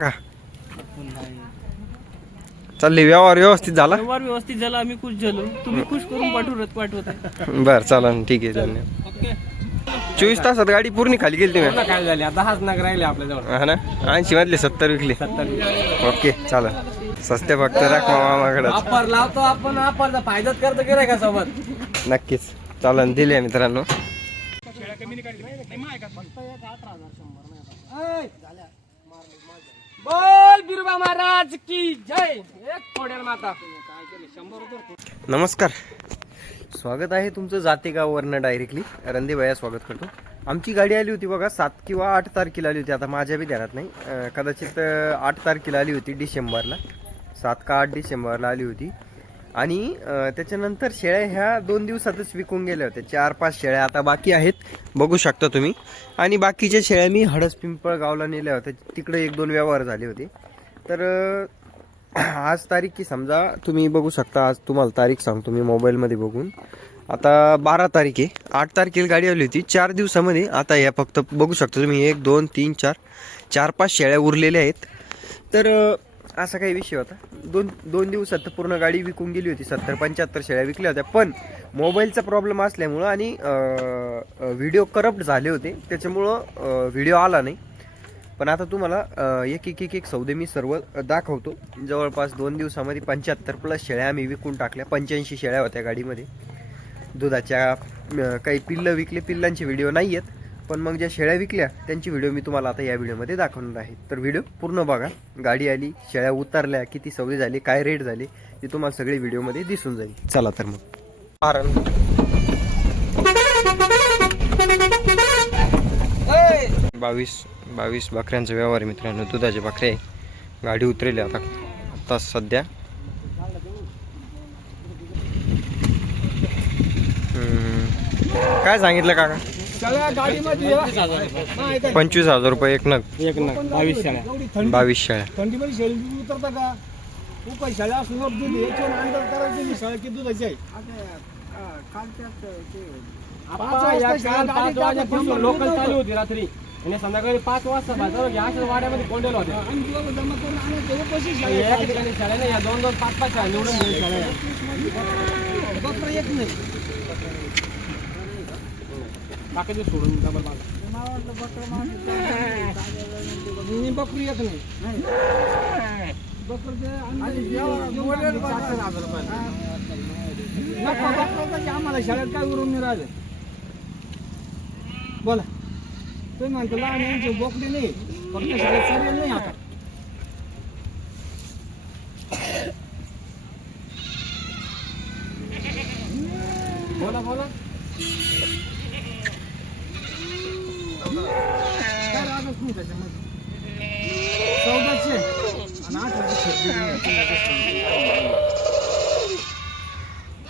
का चालली व्यवहार व्यवस्थित झाला? व्यवहार व्यवस्थित झाला. आम्ही खुश झालो. तुम्ही खुश करून पाठवत आहे. बर चला ठीक आहे. धन्यवाद. 24 तासात गाडी पूर्ण खाली गेली तुम्ही? काय झाले आता 10 नग राहिले आपल्याजवळ. हा ना. 80 मधले 70 विकले. 70. ओके चला. सस्ते फक्त राख मामाकडे. ऑफर लावतो आपण. ऑफरचा फायदाच करतो की का सोबत. नक्कीच चालन. दिले मित्रांनो. बोल बिरुबा महाराज की जय. एक फोडेल माता. नमस्कार, स्वागत आहे तुमचं जातेगाववरनं डायरेक्टली. रणदीभैया स्वागत करतो. आमची गाडी आली होती बघा 7 किंवा 8 तारखेला आली होती. आता माझ्या बी ध्यानात नाही. कदाचित 8 तारखेला आली होती डिसेंबरला. 7 का 8 डिसेंबरला आली होती. आणि त्याच्यानंतर शेळ्या ह्या 2 दिवसातच विकून गेल्या होत्या. 4-5 शेळ्या आता बाकी आहेत, बघू शकता तुम्ही. आणि बाकीच्या शेळ्या मी हडस पिंपळगावला नेल्या होत्या. तिकडे 1-2 व्यवहार झाले होते. तर आज तारीख की समजा तुम्ही बघू शकता. आज तुम्हाला तारीख सांगतो मी मोबाईलमध्ये बघून. आता 12 तारीख आहे. 8 तारखेला गाडी आली होती. 4 दिवसामध्ये आता या फक्त बघू शकता तुम्ही 1 2 3 4-5 शेळ्या उरलेल्या आहेत. तर असा काही विषय होता. दोन दिवसात तर पूर्ण गाडी विकून गेली होती. 70-75 शेळ्या विकल्या होत्या. पण मोबाईलचा प्रॉब्लेम असल्यामुळं आणि व्हिडिओ करप्ट झाले होते, त्याच्यामुळं व्हिडिओ आला नाही. पण आता तुम्हाला एक सौदे मी सर्व दाखवतो. जवळपास 2 दिवसामध्ये 75+ शेळ्या आम्ही विकून टाकल्या. 85 शेळ्या होत्या गाडीमध्ये. दुधाच्या काही पिल्लं विकले. पिल्लांचे व्हिडिओ नाही आहेत, पण मग ज्या शेळ्या विकल्या त्यांची व्हिडिओ मी तुम्हाला आता या व्हिडिओमध्ये दाखवणार आहे. तर व्हिडिओ पूर्ण बघा. गाडी आली, शेळ्या उतरल्या, किती सौदे झाले, काय रेट झाले, ते तुम्हाला सगळे व्हिडिओमध्ये दिसून जाईल. चला तर मग. 22 बकऱ्यांचा व्यवहार आहे मित्रांनो. दुधाचे बकरे आहे. गाडी उतरेली आता सध्या. काय सांगितलं काका? 25,000 रुपये एक नग. 22 शेळ्या. 22 शेळ्या. थंडीमध्ये शेळी उतरता का? उपाय शेळ्या असून दूध याच्यावर अंदाज करायची शेळ्या किती दुधाची आहे. लोकल चालू होती रात्री आणि संध्याकाळी 5 वाजता बाजार अशा वाड्यामध्ये कोंडेल होते. आणि तुला जमा करून आणायचं उपाशी एका शेळ्या ठिकाणी शेळ्या नाही, या 2-2 5-5 शेळ्या निवडून घेऊन शेळ्या. बकरं येत नाही. बाकीचे सोडून डबल बाजार. मला वाटलं बकरी येत नाही. बकरं ते आम्हाला शाळेत काय उरून नाही राहिले. बोला तुम्ही म्हणतो लहान यांची बोकडी नाही, फक्त शाळेत चालेल नाही. आता बोला बोला. काय राहतच नाही त्याच्यामध्ये. 1400 आणि 8,000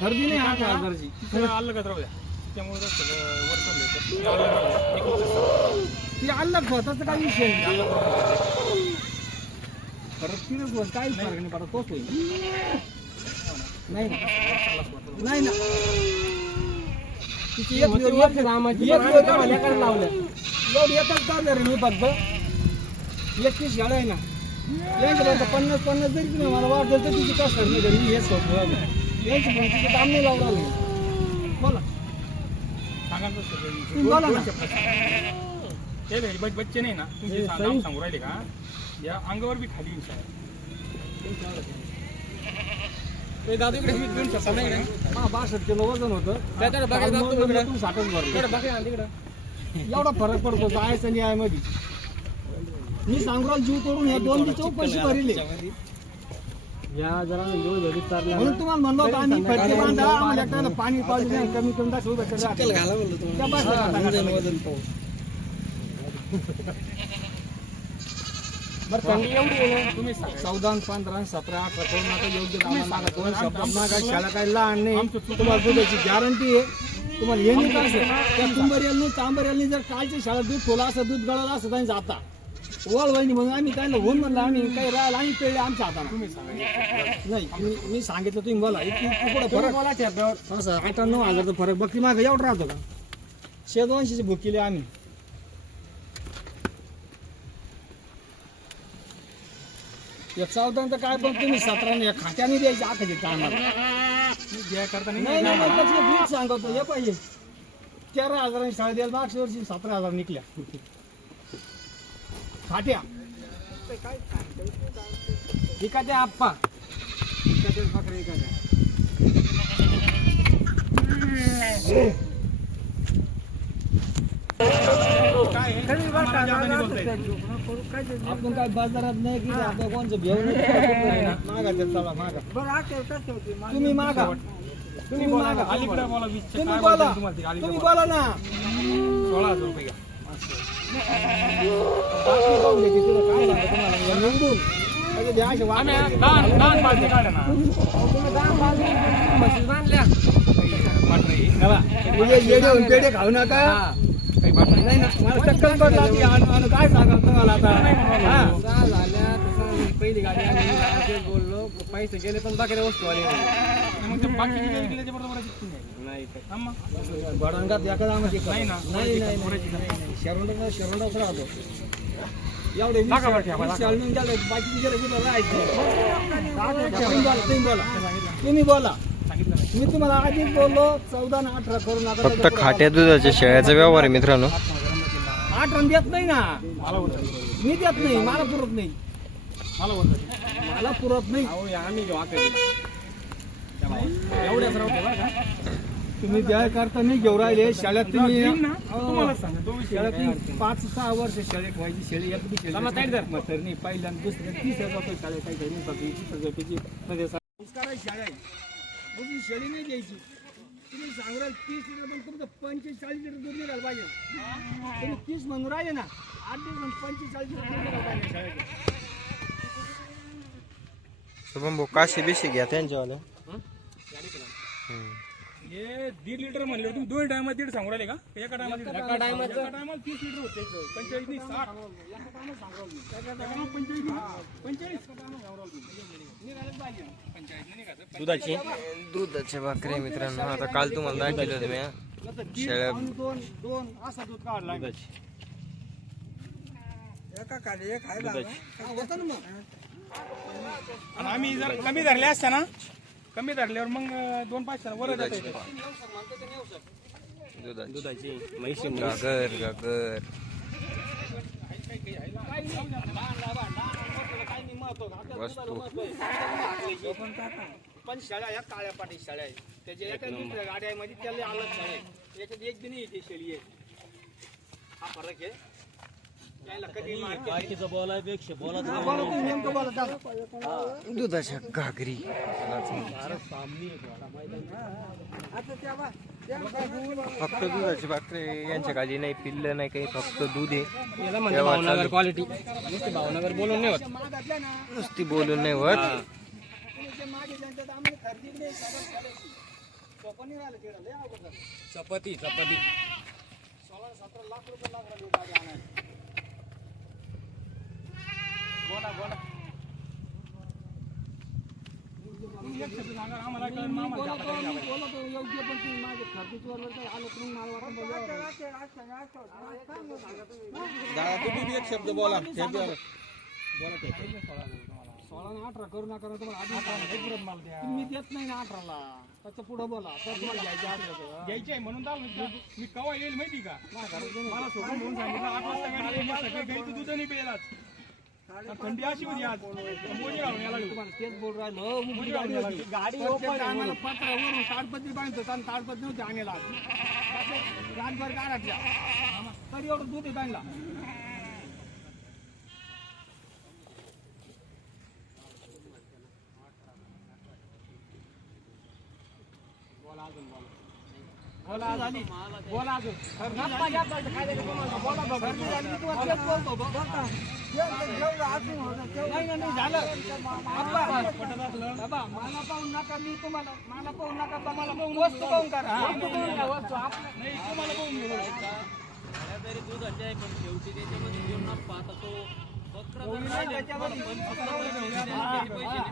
खरेदी नाही. 8,000ची ती अलग स्वतःच काही विषय परत 3 वर्ष काहीच फरक नाही पडत. तोच होईल. नाही ना तिची एक एकच चालणार मी फक्त 21 शाळा आहे ना. यांच्यापर्यंत 50 जरी नाही मला वाटतं तर तिची कष्ट नाही. मी हेच होतो यांची पण तिचं काम नाही लावणार नाही. बोला बोला ना. बच्चे नाही ना तुमचे नाव सांगू राहिले का? या अंगावर बी खाली दादू इकडे 62 किलो वजन होतं. 60च भरलं. एवढा फरक पडतो जायचं आणि यामध्ये. मी सांगू जीव तोडून ह्या 2 चौकशी भरले. या जरा चालला म्हणून तुम्हाला म्हणलो होतं आम्ही फटके बांधा, आम्हाला एकट्याला पाणी पाजू द्या, कमी करून दाखवू. बरं थंडी एवढी आहे. तुम्ही 14, 15, 17, 18 करून आता योग्य दामाला 2 शब्दात ना काय शाळा काही लहान नाही. तुम्हाला दुधाची गॅरंटी आहे. तुम्हाला हे नाही काय त्या कुंभार नाही तांबर नाही. जर कालची शाळा दूध खोला असं दूध गळाला असं त्यांनी जाता ओळ वहिनी म्हणून आम्ही काय होऊन म्हणलं आम्ही काही राहिलं आम्ही पेळले आमच्या हाताला. नाही मी सांगितलं तुम्ही बोला. फरक बोला ठेप्यावर. असं 8-9 फरक बघती मागं एवढं राहतो का? 100-200ची भूक केली आम्ही. या 14 काय पण तुम्ही 17 या खात्याने द्यायची आखाची टायमाला घ्या करता नाही नाही नाही, त्याची वीज सांगतो हे पाहिजे 13,000 शाळा द्यायला मागच्या वर्षी 17,000 निघल्या खाट्या एखाद्या आप्पा एखाद्या बकऱ्या एखाद्या आपण काय बाजारात नाही की आपल्या कोणचं भेव नाही मागा तर चला मागा तुम्ही मागा तुम्ही मागा अलीकडे बोला 20 चे तुम्ही काय बोला बोलतो तुम्हाला ते अलीकडे तुम्ही बोला ना 16,000 रुपये घ्या. बाकी पाहून घ्यायची तुला काय सांगतो तुम्हाला निवडून अरे द्या अशे आम्ही वाटलं. लहान पाहिजे काढा ना तुम्ही दहा बाजू म्हशी बांधल्या पाठ नाही चला, उद्या येडे होऊन पेढे खाऊ नका काही पाठ नाही नाही ना मला टक्कल पण लागली आणि काय सांगाल तुम्हाला आता हा पहिली गाडी आली बोललो पैसे गेले पण बाकी वस्तू आली मग ते बाकीचे काही दिल्याच्या बरोबर जिंकून घ्यायचे. नाही थांबा. बडांगात एका दामाची नाही ना. शरणच राहतो एवढे टाका बरं ठेवा, टाका. बाकी तुम्ही बोला सांगितलं नाही. मी तुम्हाला आधीच बोललो 14 आणि 18 करू नका फक्त खाट्या दुधाच्या शेळ्याचा व्यवहार आहे मित्रांनो. 8 रन देत नाही ना मला होतं मी देत नाही मला पुरत नाही मला होतं मला पुरत नाही अहो आम्ही घेऊ आकडे एवढ्याच राहतो बरं का तुम्ही त्या करता नाही घेऊ राहिले शाळेत तुम्ही देईन ना, तुम्हाला सांगा 24 शाळेत 5-6 वर्ष शाळेत व्हायची शेळी एक बी शेळी जमा ताईट धर. नाही पहिल्यांदा दुसऱ्या 30,000 रुपये शाळेत काही काही नाही 30,000 रुपयाची म्हणजे संस्काराची शाळा आहे दुसरी शेळी नाही द्यायची तुम्ही सांगू राहिले 30 लिटर पण तुमचं 45-40 लिटर दूध निघायला पाहिजे तुम्ही 30 म्हणून राहिले ना 8 दिवस 45-40 लिटर दूध निघायला पाहिजे शाळेत शुभम भाऊ काशी बिशी घ्या त्यांच्यावाल्या. हे 1.5 लिटर म्हणले तुम्ही 2 टायमात 1.5 सांगू राहिले का एका टायमात 30 लिटर होते 45 नाही 60 दुधाची दुधाच्या भाकरी मित्रांनो. आता काल तुम्हाला दाखवलं होतं मी शेळ्या. दोन असा दूध काढला होता ना मग आणि आम्ही जर कमी धरले असत्या ना कमी धरल्यावर मग 2-5 वर दुधाची दुधाची म्हैशी गागर गागर वस्तू. पण शाळा या काळ्या पाटी शाळा आहे त्याच्या एका दुसऱ्या गाड्यामध्ये त्याला अलग शाळा आहे याच्यात एक बी नाही येते शेळी आहे हा फरक आहे त्याला कधी बाकीचं बोलायपेक्षा बोला बोला तुम्ही नेमकं बोला दादा. दुधाच्या घागरी. फक्त दुधाची भाकरी यांच्या खाली नाही पिल्लं नाही काही फक्त दूध आहे. याला म्हणजे भावनगर क्वालिटी नुसती भावनगर बोलून नाही होत मागातल्या ना नुसती बोलून नाही होत. तुम्ही जे मागे त्यांच्यात आम्ही खरेदी नाही सोपं नाही राहिलं तिकडं लय अवघड झालं. चपाती 16-17 लाख रुपये लागले गाडी आणायला आम्हाला कळलं, मग आम्हाला जाता काही लावायचं. बोला तो योग्य पण तुम्ही माझे खर्चीवर काय आलं तुम्ही मला वाटतं एक शब्द बोला 16 आणि 18 करू नका ना तुम्हाला आधी तुम्ही देत नाही ना 18ला त्याच्या पुढे बोला तर तुम्हाला घ्यायचे 18 घ्यायची आहे म्हणून तर मी कवा येईल माहिती का मला सोडून म्हणून सांगितलं 8 वाजता गाडी येईल, सकाळी गाईचं दूध नाही प्यायला आज. थंडी अशी होती आज मोजे घालून यायला लागलो. तुम्हाला तेच बोल राहिलो मोठी गाडी होती. गाडी आम्हाला पत्रावरून ताडपत्री बांधतो आणि ताडपत्री नव्हती आणेला रातभर गाडातल्या तरी एवढं दूध आहे आणला बोला झाली बोला अजून बोला बघा नाही नाही झालं बाबा मला पाहून नका मी तुम्हाला मला पाहून नका मला पाहून वस्तू पाहून करा वस्तू नाही तुम्हाला बघून घेऊ. दुधाचे आहे पण शेवटी त्याच्यामध्ये जेवण पाहता तो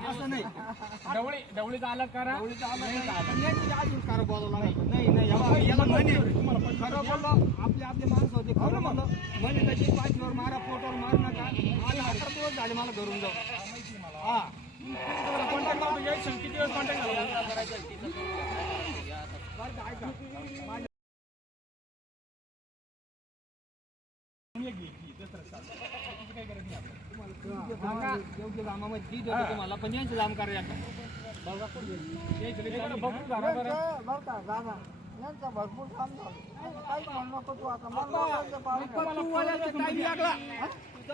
असं नाही ढवळीचा अलग करा. कार बोलावला नाही याला म्हणे खरं बोललो आपले माणसं होते खरं म्हणलं म्हणे त्याची पाठीवर मारा पोटावर मारू नका मला 11 दिवस झाले मला घरून जाऊ हा कॉन्टॅक्ट लावतो घ्यायचं किती वेळ कॉन्टॅक्ट झाला योग्य कामामध्ये दीद होतं तुम्हाला पण यांचं लांब कार्य भरपूर काम झालं काही म्हणू नको तू आता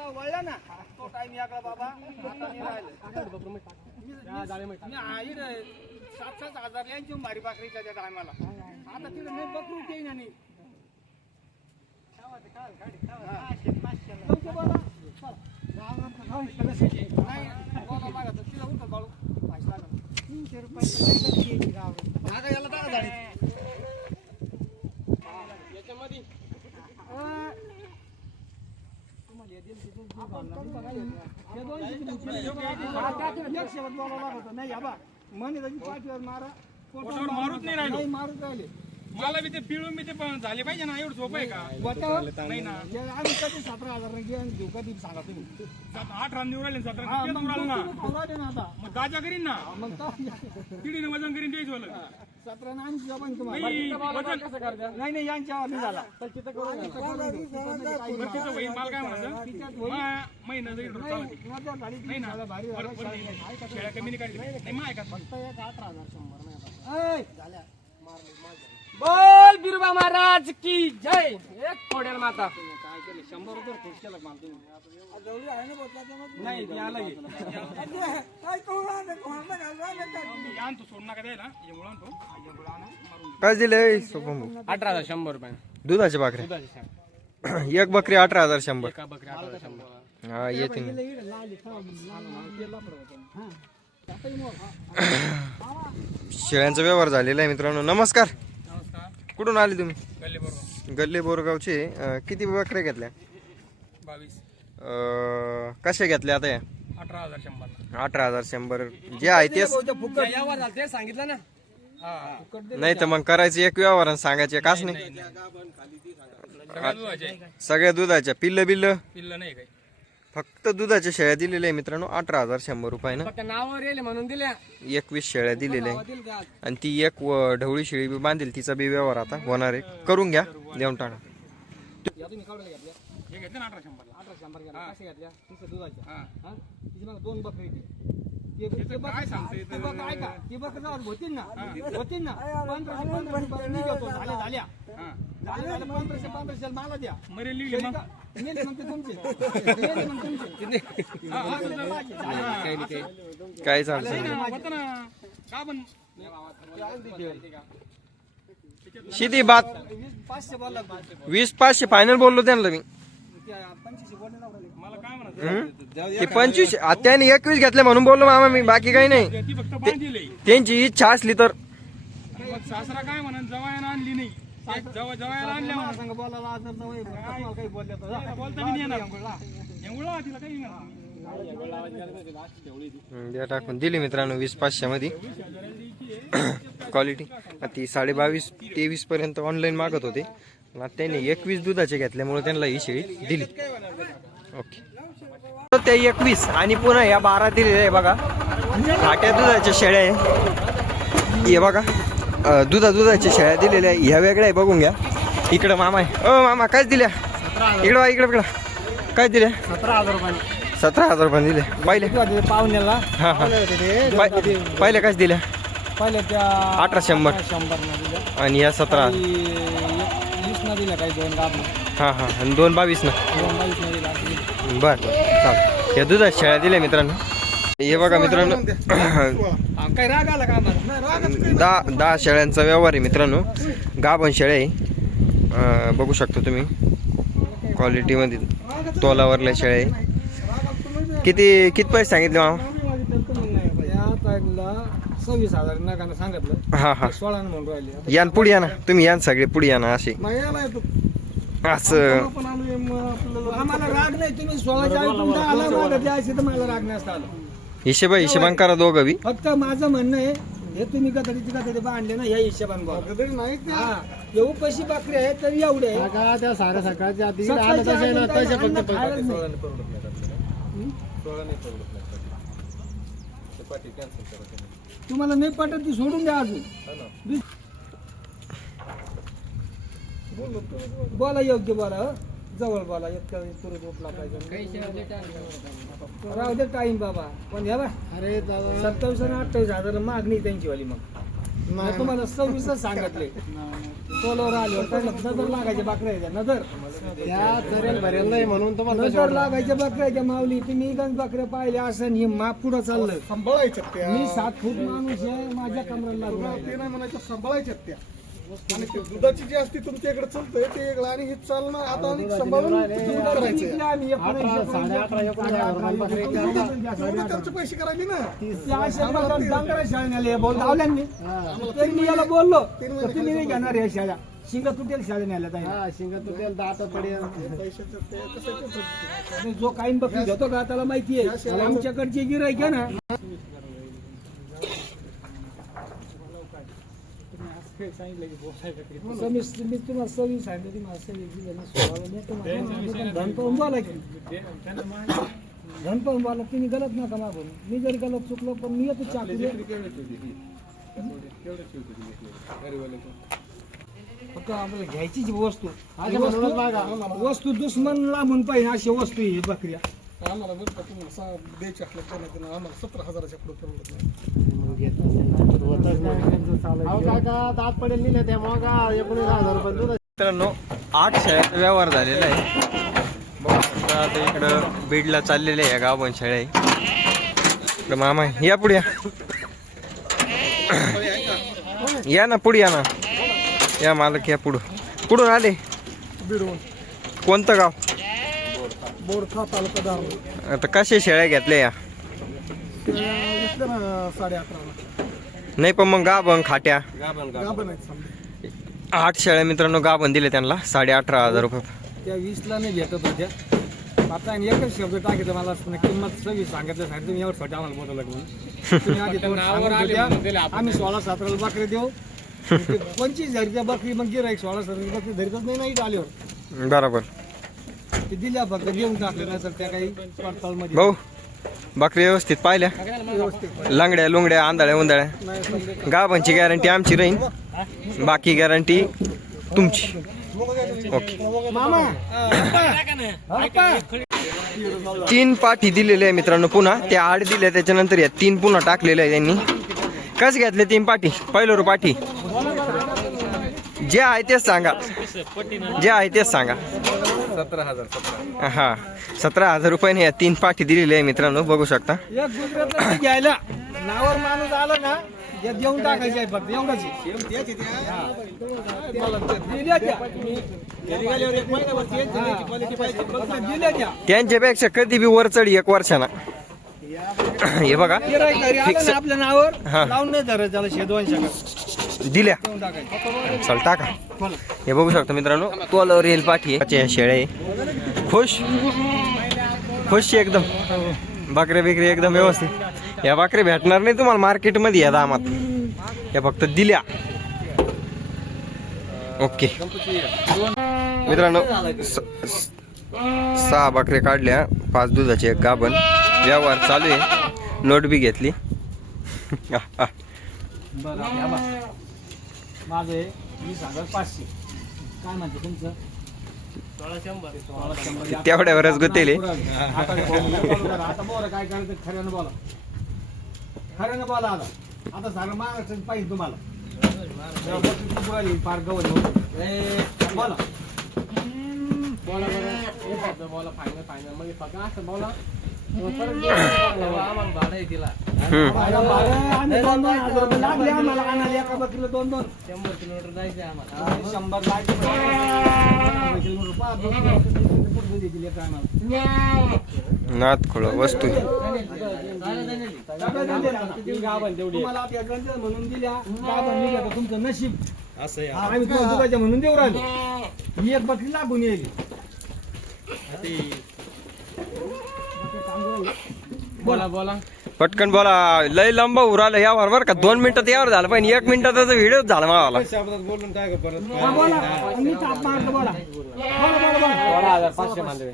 वळला ना तो टाइम याकला बाबा आता नाही राहिलं. मी 7,000 यांची मारी बाकरीच्या त्या टायमाला आता तिला नाही बकरू ते नाही पोटावर मारूच नाही राहिलो. मारूच राहिले मला बी ते पिळून मी ते पण झाले पाहिजे ना एवढं सोपं आहे का नाही ना आम्ही कधी 17,000 घेऊ कधी सांगा तुम्ही 8 रन निवडले 17 ना ना आता मग गाजा करीन ना मग किडीने वजन करीन तेच वालं 17 आमची जबान तुम्हाला वजन नाही यांच्या आम्ही झाला बरं तिचं होईल मला काय म्हणायचं महिना जाईल नाही ना शेळ्या कमी नाही काढली नाही मग ऐका बोल बिरुबा महाराज की जय. एक खोड्याला माता. काय केलं 100 रुपये खुश केलं मला तुम्ही नाही ती आला घे आणतो सोड नका द्यायला एवढं आणतो काय दिले सोपं 18,100 रुपये. दुधाच्या भाकऱ्या एक बकरी 18,100. एका बकरी 18,100. हा येते ना. शेळ्यांचा व्यवहार झालेला आहे मित्रांनो. नमस्कार. कुठून आले तुम्ही? गल्ले बरोबर गल्ले बोरगावचे. किती बकऱ्या घेतल्या? 22 कशा घेतल्या आता या? 18,100 18,100 जे आहे तेच यावर झालं ते सांगितलं ना. नाही तर मग करायचं एक व्यवहार आणि सांगायचे काच नाही. सगळ्या दुधाचे सगळ्या दुधाच्या पिल्ल बिल्ल पिल्लं नाही काही फक्त दुधाच्या शेळ्या दिलेल्या आहे मित्रांनो 18,100 रुपयानं. फक्त नावावर येईल म्हणून दिल्या. 21 शेळ्या दिलेल्या आहे आणि ती एक ढवळी शेळी बी बांधेल तिचा बी व्यवहार आता होणार आहे. करून घ्या देऊन टाका. तुम्ही काढून घेतल्या हे घेतले ना 1800 1800 घ्या कशा घेतल्या तिचं दुधाच्या हा हा तिची मग 2 बकरी काय सांगते ती बकरी ऐका ती बकरी होतील ना 1500 मी घेतो झाल्या हा झाले 1500 मला द्या मरेल लिहिली मग मेले मग ते तुमचे मेले मग तुमचे काय चालतं होतं ना का पण शिदी बात 500 बोलला 20,500 फायनल बोललो त्यांना मी. 25 बोलले ना मला काय म्हणायचं ते 25 त्याने 21 घेतले म्हणून बोललो मामा मी. बाकी काही नाही. ती फक्त बांधली त्यांची इच्छा असली तर मग सासरा काय म्हणत जवायला आणली नाही जवायला आणल्या म्हणा सांगा बोलायला आज तुम्हाला काही बोलले तर बोलता मी नाही येणार एवढं तिला काही म्हणत द्या टाकून दिली मित्रांनो 20,500 मध्ये क्वालिटी. ती 22,500-23 पर्यंत ऑनलाईन मागत होते. त्यांनी 21 दुधाचे घेतल्यामुळे त्यांना ही शेळी दिली. ओके ते 21 आणि पुन्हा या 12 दिलेल्या आहे बघा. घाट्या दुधाच्या शेळ्या आहे हे बघा. दुधाच्या शेळ्या दिलेल्या आहे ह्या वेगळ्या आहे बघून घ्या. इकडं मामा आहे. मामा काय दिल्या? इकडं इकडं काय दिल्या? 17,000 रुपये 17,000 रुपये दिले. पहिले पाहुण्याला हा हा पहिले काय दिल्या? पहिले त्या 18,100 आणि या 17 20 ना दिल्या काही 2 गाब हा हा आणि 2 22 ना. 22 ना दिला बर चाल या दुधाच्या शेळ्या दिल्या मित्रांनो. हे बघा मित्रांनो काय राग आला का आम्हाला 10 शेळ्यांचा व्यवहार आहे मित्रांनो. गाभण शेळ्या आहे बघू शकता तुम्ही. क्वालिटीमध्ये तोलावरल्या शेळ्या आहे. किती पैसे सांगितले मामा? 26,000 नका सांगितलं हा हा 16 म्हणून राहिले यान पुढे या ना तुम्ही यान सगळे पुढे या ना असे मग याला येतो असं पण आम्ही आपल्याला आम्हाला राग नाही, तुम्ही 16च्या आधी तुमचा आला मागत असे तर मला राग नसता आला. हिशेबान करा दोघं बी. फक्त माझं म्हणणं आहे, हे तुम्ही कधी बांधले ना ह्या हिशोबाने नाही. हा येऊ कशी बकरी आहे तर एवढे आहे. त्या साऱ्या सकाळच्या आधी सकाळच्या आलं तसं आहे ना, आधी तसे अन्न फक्त खायलाच नाही. तुम्हाला नाही पटत ती सोडून द्या अजून. बोला योग्य बोला, हं. जवळ बोला, पुरत उपला पाहिजे. राहू दे टाइम बाबा, पण ह्या बा अरे दादा 27 आणि 28 हजार मागणी त्यांची वाली. मग मी तुम्हाला 26 सांगितले. तोलावर आल्यावर पहिला नजर लागायच्या बाकऱ्या, नजर त्या चरेल भरेल नाही म्हणून तुम्हाला नजर लागायच्या बाकऱ्याच्या माऊली. तुम्ही गंज बाकऱ्या पाहिल्या असं हे माप पुढं चाललं. सांभाळायच्या त्या मी 7 फूट माणूस आहे, माझ्या कमरेला लागून ते नाही म्हणायचं, सांभाळायच्या त्या. आणि ते दुधाची जी असते तुमच्या इकडे चालतंय ते वेगळं आणि हे चालणं आता आणि सांभाळून दूध करायचं. आम्ही एवढे खर्च पैसे करायचे ना. शाळेला बोल धावल्यांनी तरी मी याला बोललो तर तुम्ही नाही घेणार या शाळा. शिंग तुटेल शाळे न्यायला शिंग तुटेल दात पडेल. पैशाचं ते कसं आहे ते. जो काही बकरी घेतो का त्याला माहिती आहे. आमच्याकडची गिराईक आहे ना, मी तुम्हाला 26 सांगितली, मला 26 दिली आणि 16 मी तुम्हाला धन पाहून बोला की धन पाहून बोला. तुम्ही गलत नका मागून. मी जर गलत चुकलो पण मी येतो चाकू दे. फक्त आपल्याला घ्यायची जी वस्तू, वस्तू दुश्मन लांबून पाहिजे अशी वस्तू ही बकऱ्या. आम्हाला बरं का तुम्हाला द्यायचे असल्या तर आम्हाला 17,000च्या पुढे परवडत नाही. अहो काका दात पडेल नेले त्या मग 19,000 रुपये दूध. मित्रांनो 8 शेळ्याचा व्यवहार झालेला आहे. बघू शकता आता इकडं बीडला चाललेले आहे गावन शेळ्या आहे. इकडं मामा या पुढे या ना, पुढे या ना, या मालक या पुढून आले. कोणतं गाव? बोरखा तालुका धारणी. आता कसे शेळ्या घेतल्या या? घेतलं ना 11.5 नाही पण मग गाभण खाट्या गाभण आहेत समजा. 8 शेळ्या मित्रांनो गाभण दिले त्यांना 18,500 रुपये. त्या 20ला नाही भेटत होत्या. आता एकच शब्द टाकायचं मला किंमत 26 सांगितलं. तुम्ही एवढं छोट्या आम्हाला बोलायला लागून तुम्ही आधी सांगत होत्या, आम्ही 16-17 बकरी देऊ. 25,000च्या बकरी मग गिराईक 16-17 बकरी धरीतच नाही आल्यावर. बरोबर ते दिल्या फक्त घेऊन टाकले ना, तर त्या काही पडताळ मध्ये भाऊ बकरी व्यवस्थित पाहिल्या, लंगड्या लुंगड्या आंधळ्या उंधळ्या. गाभणची गॅरंटी आमची राहील, बाकी गॅरंटी तुमची. ओके. मामा 3 पाठी दिलेले आहे मित्रांनो. पुन्हा त्या 8 दिल्या, त्याच्यानंतर या 3 पुन्हा टाकलेल्या आहे त्यांनी. कसं घेतले 3 पाठी? पहिलं पाठी जे आहे तेच सांगा, जे आहे तेच सांगा. 17,000. हा 17,000 रुपयाने या 3 पाठी दिलेली आहे मित्रांनो, बघू शकता. एक गुजरातला घ्यायला नावर माणूस आला ना, या देऊन टाकायची आहे फक्त एवढंच. दिल्या द्या. त्यांच्यापेक्षा कधी बी वर चढ 1 वर्षाना. हे बघा गिऱ्हाईक घरी आलं फिक्स ना, आपल्या नावावर हा. लावून नाही धरायचं त्याला. 200 दिल्या. देऊन टाकायचं. चल टाका. हे बघू शकता मित्रांनो, तोलावर येईल पाठी आहे. शेळ्या आहे. खुश खुश एकदम. बकऱ्या बिकरी एकदम व्यवस्थित. या बकऱ्या भेटणार नाही तुम्हाला मार्केटमध्ये या दामात. या फक्त दिल्या. ओके मित्रांनो 6 बकऱ्या काढल्या, 5 दुधाचे, 1 गाभण. व्यवहार चालू आहे, नोट बी घेतली. माझं आहे 20,500. काय म्हणते तुमचं? 1600. तेवढ्यावरच गुतेले. आता बोला काय करायचं, खऱ्यानं बोला, खऱ्यानं बोला. आता सारं महाराष्ट्र पाहिजे तुम्हाला. फार गवत बोला बोला फायनल म्हणजे फक्त असं बोला. आम्ही 2,000 रुपये लागले आम्हाला आणायला. एका बकरीला 2-2 100 किलोमीटर जायचं आम्हाला. 100 नाथ खोळ वस्तू तुम्हाला म्हणून दिल्या. तुमचं नशीब असं आम्ही तुम्हाला दुधाच्या म्हणून देऊ राहिलो. ही एक बकरी लागून येईल. बोला बोला. पटकन बोला. लय लंबा उराला यावर बरं का. 2 मिनिटात यावर झालं पण 1 मिनिटाचा व्हिडिओ झाला मला. बोलून काय परत बोला आणि मी चाप मारतो. बोला बोला बोला 12,500 मानले.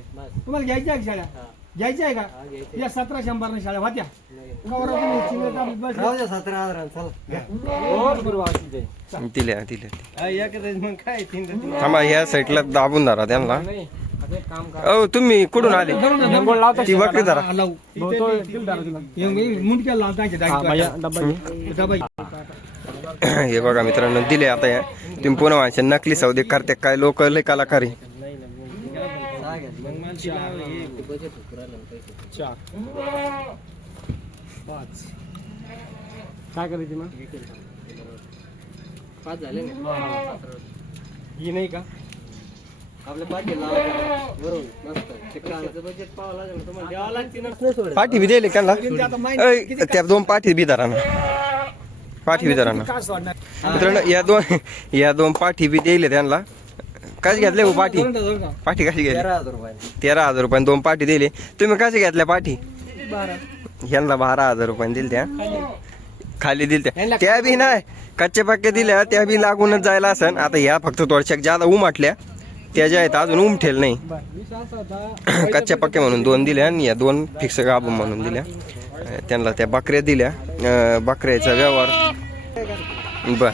तुम्हाला घ्यायच्या आहे शाळा? घ्यायच्या आहे का? या 1700 शाळा होत्या. हो बरोबर वाटते. दिल्या मग काय थांबा ह्या साईडला दाबून धरा त्यांना. नाही आता एक काम करा. ओ तुम्ही कुठून आले? गोल लावतो. ती बकरी धरा. मुंडक्याला लावता डबा हे बघा मित्रांनो दिले. आता या तुम्ही पुन्हा माझ्या नकली सौदे करते काय लोक लय कलाकारी. काय करायची मग? 5 झाले ना. ही नाही का आपल्या पाठी बरोबर बजेट पाहावं लागेल तुम्हाला द्यावं लागते ना. पाठी बी दिले त्यांना. त्या 2 पाठी बी धरा ना. पाठी बी धरा ना मित्रांनो. या दोन पाठी बी दिले त्यांना. कशी घेतले हो पाठी? पाठी कशी घेतली? 13,000 रुपये 2 पाठी दिले. तुम्ही कशी घेतल्या पाठी? ह्यांना 12,000 रुपये दिले. त्या खाली दिल्या त्या बी नाही कच्चे पक्के दिल्या. त्या बी लागूनच जायला असन. आता ह्या फक्त थोडशा ज्यादा उमटल्या त्या ज्या आहेत अजून उमठेल नाही. कच्च्या पक्के म्हणून 2 दिल्या आणि या 2 फिक्स गाभण म्हणून दिल्या. त्यांना त्या बकऱ्या दिल्या. बकऱ्याचा व्यवहार. बर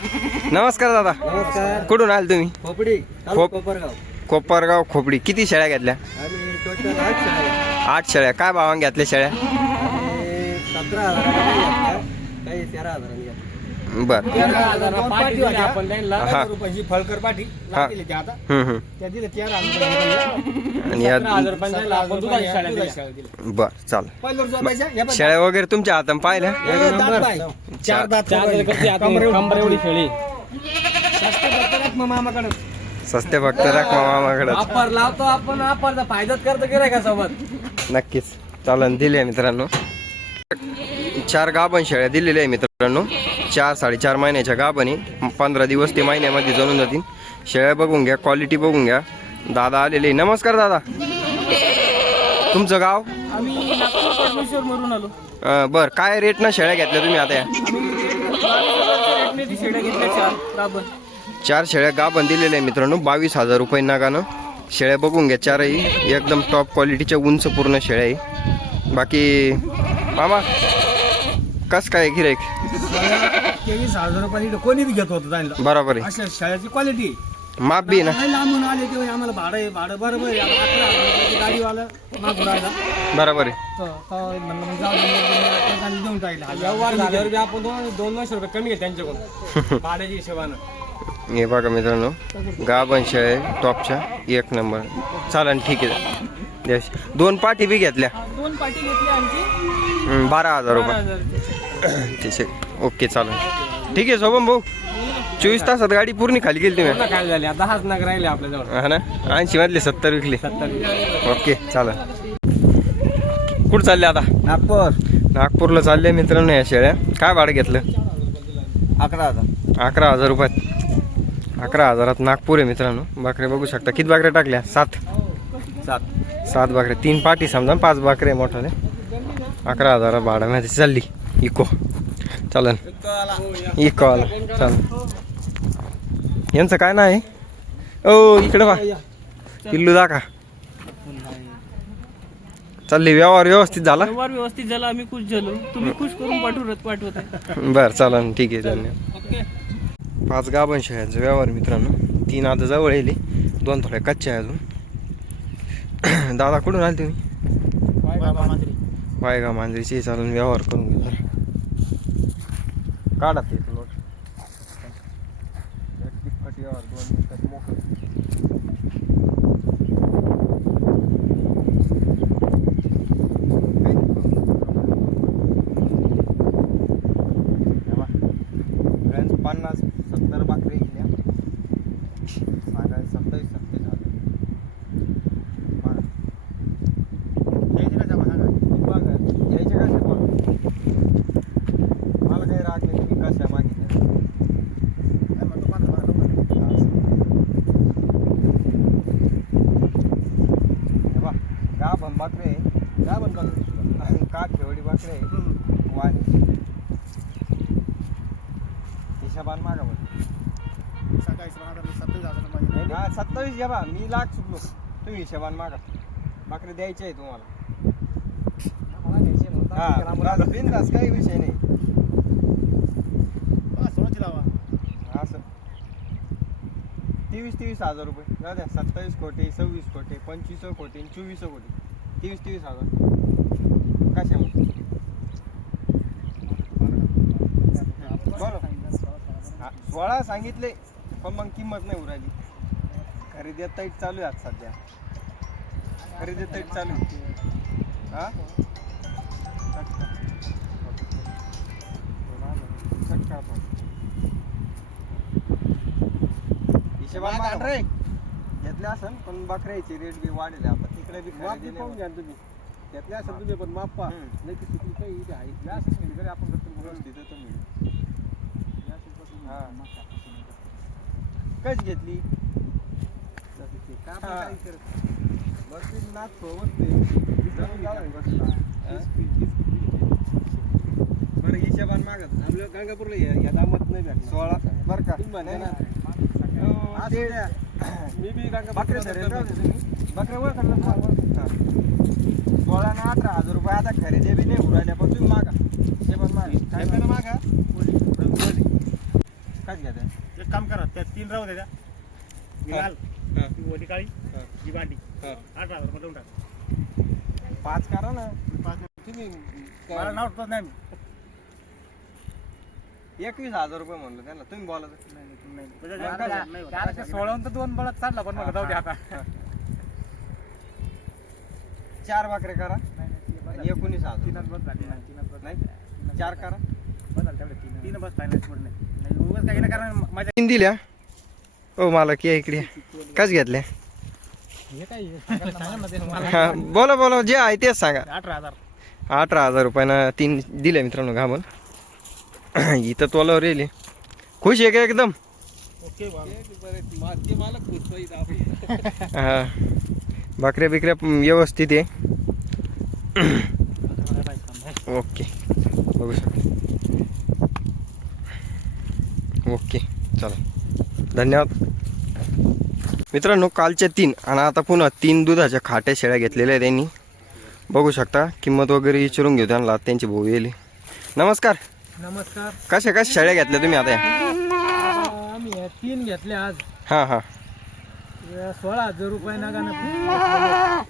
नमस्कार दादा. नमस्कार. कुठून आले तुम्ही? खोपडी कोपरगाव. कोपरगाव खोपडी. किती शेळ्या घेतल्या? आम्ही टोटल 8 शाळा. 8 शेळ्या. काय भावाने घेतल्या शेळ्या? 17,000 काही 13,000 बर. 13,000 पाठी होती आपण त्यांना. हा. रुपयाची फळकर पाठी हा. दिली त्या आता हम्म. त्या दिल्या 13,000 आणि या 17,000 रुपयांना आपण दुधाची शाळा दिल्या. बर चाल. पहिलं झोपायच्या या बघ. शेळ्या वगैरे तुमच्या हातात पाहिल्या? दात बाय. 4 दात कंबर एवढी शेळी. मामाकडे सस्ते फक्त रकमा मामाकडे. ऑफर लावतो आपण. ऑफरचा फायदाच करतो गिरायका सोबत. नक्कीच चालन. दिले मित्रांनो. 4 गाभण शेळ्या दिलेल्या आहे मित्रांनो. 4-4.5 महिन्याच्या गाभणी. 15 दिवस ते महिन्यामध्ये जळून जातील. शेळ्या बघून घ्या. क्वालिटी बघून घ्या. दादा आलेले. नमस्कार दादा. तुमचं गाव? आम्ही नागपूर परमेश्वर मरून आलो. बर काय रेटनं शेळ्या घेतल्या तुम्ही आता? या 22,000 रेटने ती शेळ्या घेतल्या 4 गाभण. 4 शेळ्या गाभण दिलेल्या आहे मित्रांनो. 22,000 रुपये नागानं. शेळ्या बघून घ्या. 4ही एकदम टॉप क्वालिटीच्या उंच पूर्ण शेळ्या आहे. बाकी मामा कस काय गिराईक? 23,000 रुपये कोणी बी घेत होतं त्यांना. बरोबर आहे. अशा शाळेची क्वालिटी माप बी ना. नाही लांबून आले तेव्हा आम्हाला भाडं आहे. भाडं बरोबर आहे. 11,000 रुपयाची गाडीवाला मागून राहिला. बरोबर आहे. म्हणलं मग जाऊ दे, मग त्यांनी देऊन टाकले. व्यवहार झाल्यावर बी आपण 200 रुपये कमी घेतो त्यांच्याकडून भाड्याच्या हिशोबानं. हे बघा मित्रांनो गाभण शेळ्या टॉपच्या 1 नंबर. चालन ठीक आहे. देश 2 पाठी बी घेतल्या. 2 पाटी घेतल्या आणखी 12,000 रुपये. 12,000. ठीक आहे. ओके चालेल. ठीक आहे शोभम भाऊ. 24 तासात गाडी पूर्ण खाली गेली तुम्ही. पूर्ण काय झाले 10 नग राहिले आपल्याजवळ. हा ना. 80 मधले 70 विकले. 70. ओके चालेल. कुठं चालले आता? नागपूरला चालले मित्रांनो. या शेळ्या काय भाडं घेतलं? 11,000. 11,000 रुपयात. 11,000 नागपूर आहे मित्रांनो. बकऱ्या बघू शकता. किती बकऱ्या टाकल्या? 7 बकऱ्या. 3 पाठी समजा 5 बकऱ्या मोठाले. 11,000 भाड्यामध्ये चालली इको. चालन इको आला. चालेल. यांचं काय नाव आहे? ओ इकडे बा पिल्लू दाखा. चालली. व्यवहार व्यवस्थित झाला? व्यवहार व्यवस्थित झाला. आम्ही खुश झालो. तुम्ही खुश करून पाठवत आहे. बरं चालन ठीक आहे. धन्यवाद. ओके. 5 गाभण शेळ्यांचा व्यवहार मित्रांनो. 3 आता जवळ येईल. 2 थोड्या कच्च्या आहे अजून. दादा कुठून आले तुम्ही? वायगाव मांजरीची. चालून व्यवहार करून घे जरा. काढा ते नोट. व्यवहार 2 मिनिटात मोकळं. सगळ्यांचं 50-70 बकऱ्या घेतल्या. सांगायला 27 झाले. यायचे कसे बघ. मला काही राग नाही. तुम्ही कशा मागितल्या. बकरे वाणी हिशोबान मागा बरं. सकाळी 27,000 पाहिजे. हा 27 घ्या बा, मी लाख चुकलो. तुम्ही हिशोबान मागा. बकरे द्यायचे आहे तुम्हाला. मला घ्यायचे म्हणून हा त्याला बिनधास्त काही विषय नाही. सोनाची लावा. असं 23,000 रुपये जाऊ द्या. 27 कोटी 26 कोटी 25 कोटी 24 कोटी 23,000 कशा मग बरं. 16 सांगितले पण मग किंमत नाही उराली. खरेदी टाईट चालू आहे आज सध्या. खरेदी टाईट चालू आहे. हा हिशोबाने मागा रे. घेतले असेल पण बकऱ्याची रेट बी वाढले आता तिकडे बी खरेदी नाही होत. तुम्ही घेतल्या असेल तुम्ही पण माप पहा. नाही की चुकली काही इथे आहे. या असेल आपण व्यवस्थित आहे तुम्ही. हा. कच घेतली बकरी नाच सोबत बरं हिशोबान मागत आपल्या गंगापूरला या दामत नाही भेटणार. 16 बरं का नाही ना. असू द्या. मी बी बकरे धरेल राहू दे तुम्ही. बकरे वर करणार 16 आणि 18,000 रुपये आता खरेदी बी नाही उरायल्या पण तुम्ही मागा हिशोबान मागा. मागा. काय घ्या एक काम करा, त्या 3 राहू द्या. ही लाल, ही मोठी काळी, ही बांडी. 8,000 रुपये देऊन टाक. 5 करा ना. तुम्ही मला नाव ठेवत नाही. 21,000 रुपये म्हणलं त्यांना. तुम्ही बोला तर. कारण 16 तर 2 बळत चालला पण मला जाऊ दे आता. 4 बकरे करा आणि 19,000 नाही 4 करा. 3 बस फायनान्स मध्ये नाही उगाच काही ना कारण माझ्या 3 दिल्या. ओ मालक या इकडे. कस घेतल्या? हे काय सांगा ना ते मला. हा बोला बोला जे आहे तेच सांगा. 18,000. 18,000 रुपयानं 3 दिले मित्रांनो घामून. इथं तोलावर येईल. खुश आहे का एकदम? ओके मला खुश पाहिजे. हा बकऱ्या बिकऱ्या व्यवस्थित आहे. ओके बघू शकतो. ओके चला धन्यवाद मित्रांनो. कालच्या 3 आणि आता पुन्हा 3 दुधाच्या खाट्या शेळ्या घेतलेल्या आहेत त्यांनी. बघू शकता. किंमत वगैरे विचारून घेऊ त्यांना. त्यांचे भाऊ येईल. नमस्कार. नमस्कार. कशा शेळ्या घेतल्या तुम्ही आता? आम्ही 3 घेतले आज. हां हां 16,000 रुपये नागानं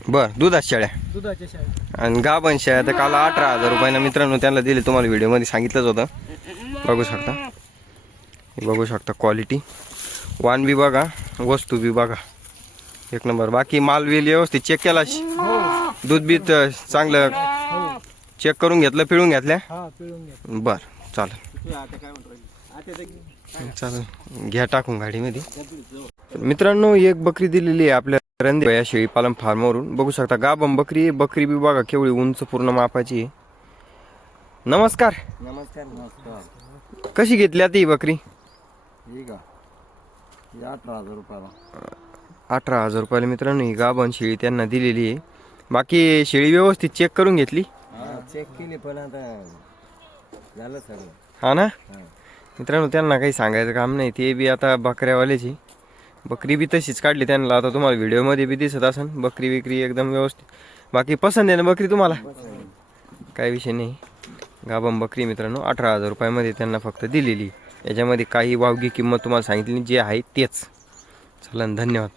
बरं. दुधाच्या शेळ्या दुधाच्या शाळेत. आणि गाभण शेळ्या तर काल 18,000 रुपयानं मित्रांनो त्यांना दिले. तुम्हाला व्हिडिओमध्ये सांगितलंच होतं. बघू शकता. बघू शकता क्वालिटी. वाण बी बघा, वस्तू बी बघा एक नंबर. बाकी माल बिल व्यवस्थित चेक केला? दूध बी चांगलं चेक करून घेतलं, पिळून घेतल्या? हा पिळून घ्या. बरं चालेल चालेल. घ्या टाकून गाडीमध्ये. मित्रांनो एक बकरी दिलेली आहे आपल्या रंदे या शेळी पालन फार्मवरून. बघू शकता गाभण बकरी. बकरी बी बघा केवढी उंच पूर्ण मापाची आहे. नमस्कार. नमस्कार नमस्कार. कशी घेतली आता ही बकरी? ठीक आहे 18,000 रुपयाला. 18,000 रुपयाला मित्रांनो ही गाभण शेळी त्यांना दिलेली आहे. बाकी शेळी व्यवस्थित चेक करून घेतली? चेक केली पण आता झालं सगळं. हा ना मित्रांनो. त्यांना काही सांगायचं काम नाही. ते बी आता बकऱ्यावाल्याची. बकरी बी तशीच काढली त्यांना. आता तुम्हाला व्हिडिओमध्ये बी दिसत असेल. बकरी विक्री एकदम व्यवस्थित. बाकी पसंत आहे ना बकरी तुम्हाला? काही विषय नाही. गाभण बकरी मित्रांनो 18,000 रुपयामध्ये त्यांना फक्त दिलेली. याच्यामध्ये काही वावगी किंमत तुम्हाला सांगितली जे आहे तेच. चला धन्यवाद.